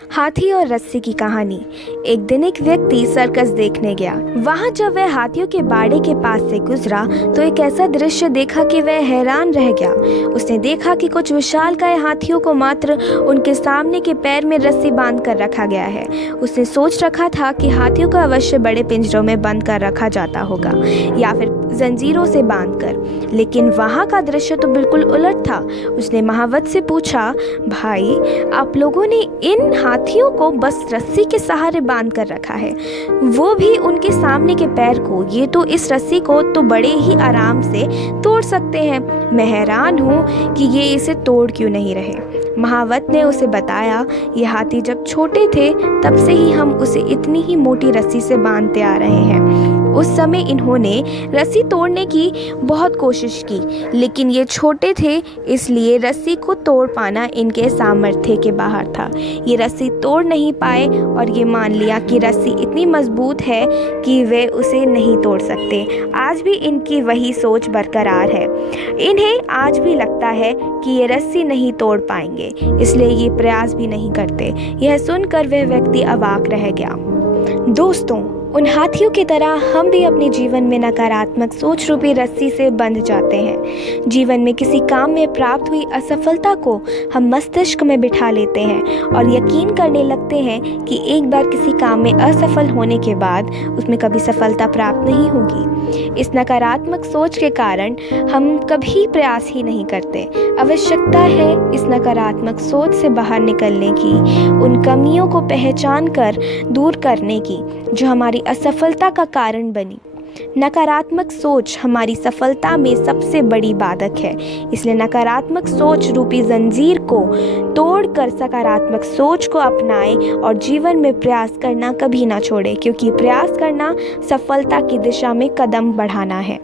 हाथी और रस्सी की कहानी। एक दिन एक व्यक्ति सर्कस देखने गया। वहां जब वह हाथियों के बाड़े के पास से गुजरा तो एक ऐसा दृश्य देखा कि वह हैरान रह गया। उसने देखा कि कुछ विशालकाय हाथियों को मात्र उनके सामने के पैर में रस्सी बांध कर रखा गया है। उसने सोच रखा था कि हाथियों को अवश्य बड़े पिंजरों में बंद कर रखा जाता होगा या फिर जंजीरों से बांधकर, लेकिन वहां का दृश्य तो बिल्कुल उलट था। उसने महावत से पूछा, भाई, आप लोगों ने इन हाथियों को बस रस्सी के सहारे बांध कर रखा है, वो भी उनके सामने के पैर को। ये तो इस रस्सी को तो बड़े ही आराम से तोड़ सकते हैं। मैं हैरान हूँ कि ये इसे तोड़ क्यों नहीं रहे। महावत ने उसे बताया, ये हाथी जब छोटे थे तब से ही हम उसे इतनी ही मोटी रस्सी से बांधते आ रहे हैं। उस समय इन्होंने रस्सी तोड़ने की बहुत कोशिश की, लेकिन ये छोटे थे इसलिए रस्सी को तोड़ पाना इनके सामर्थ्य के बाहर था। ये रस्सी तोड़ नहीं पाए और ये मान लिया कि रस्सी इतनी मजबूत है कि वे उसे नहीं तोड़ सकते। आज भी इनकी वही सोच बरकरार है। इन्हें आज भी लगता है कि ये रस्सी नहीं तोड़ पाएंगे, इसलिए ये प्रयास भी नहीं करते। यह सुनकर वह व्यक्ति अवाक रह गया। दोस्तों, उन हाथियों की तरह हम भी अपने जीवन में नकारात्मक सोच रूपी रस्सी से बंध जाते हैं। जीवन में किसी काम में प्राप्त हुई असफलता को हम मस्तिष्क में बिठा लेते हैं और यकीन करने लगते हैं कि एक बार किसी काम में असफल होने के बाद उसमें कभी सफलता प्राप्त नहीं होगी। इस नकारात्मक सोच के कारण हम कभी प्रयास ही नहीं करते। आवश्यकता है इस नकारात्मक सोच से बाहर निकलने की, उन कमियों को पहचान कर दूर करने की जो हमारी असफलता का कारण बनी। नकारात्मक सोच हमारी सफलता में सबसे बड़ी बाधक है, इसलिए नकारात्मक सोच रूपी जंजीर को तोड़कर सकारात्मक सोच को अपनाएं और जीवन में प्रयास करना कभी ना छोड़ें, क्योंकि प्रयास करना सफलता की दिशा में कदम बढ़ाना है।